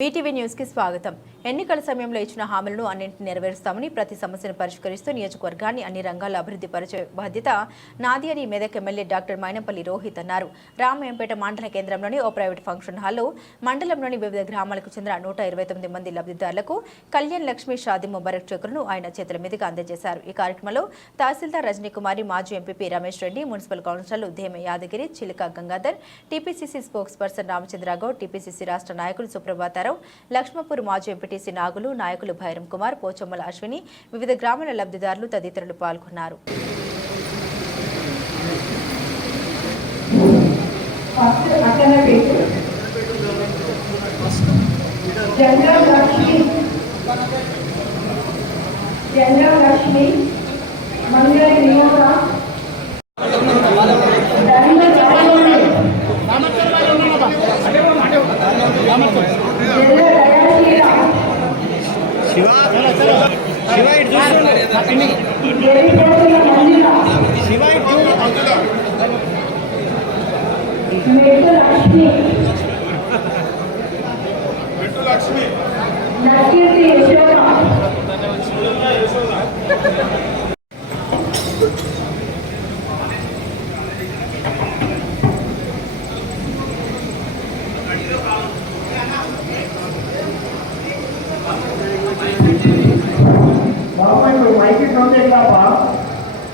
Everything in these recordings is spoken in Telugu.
BTV న్యూస్ కి స్వాగతం. ఎన్నికల సమయంలో ఇచ్చిన హామీలను అన్నింటినీ నెరవేరుస్తామని, ప్రతి సమస్యను పరిష్కరిస్తూ నియోజకవర్గాన్ని అన్ని రంగాల్లో అభివృద్ధి పరిచే బాధ్యత నాది అని మెదక్ ఎమ్మెల్యే డాక్టర్ మైనంపల్లి రోహిత్ అన్నారు. రామయంపేట మండల కేంద్రంలోని ఓ ప్రైవేట్ ఫంక్షన్ హాల్లో మండలంలోని వివిధ గ్రామాలకు చెందిన 129 మంది లబ్ధిదారులకు కళ్యాణ్ లక్ష్మి షాదీ ముబారక్ చెక్కులను ఆయన చేతుల మీదుగా అందజేశారు. ఈ కార్యక్రమంలో తహసీల్దార్ రజనీకుమారి, మాజీ ఎంపీపీ రమేష్ రెడ్డి, మున్సిపల్ కౌన్సిలర్లు Dhema Yadagiri, Chilika Gangadhar, TPCC spokesperson Ramachandragoud, TPCC రాష్ట్ర నాయకులు సుప్రభాతారావు, లక్ష్మపూర్ మాజీ ఎంపీటీసీ నాగులు, నాయకులు భైరం కుమార్, పోచమ్మల అశ్విని, వివిధ గ్రామాల లబ్ధిదారులు తదితరులు పాల్గొన్నారు.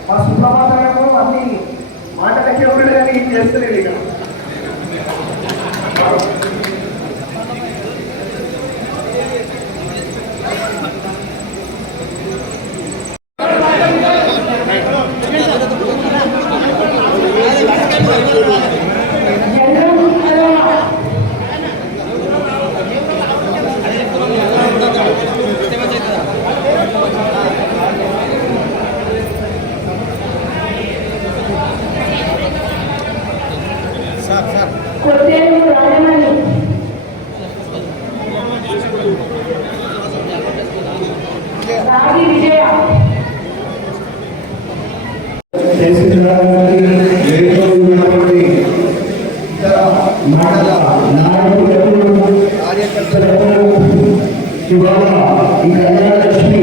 మా సుప్రభాతాలకు అన్ని మాటలకే ఉండదు కానీ ఇది చేస్తలేదు ఇక కార్యకర్తలకు ఇవాళ ఈ కళ్యాణ లక్ష్మి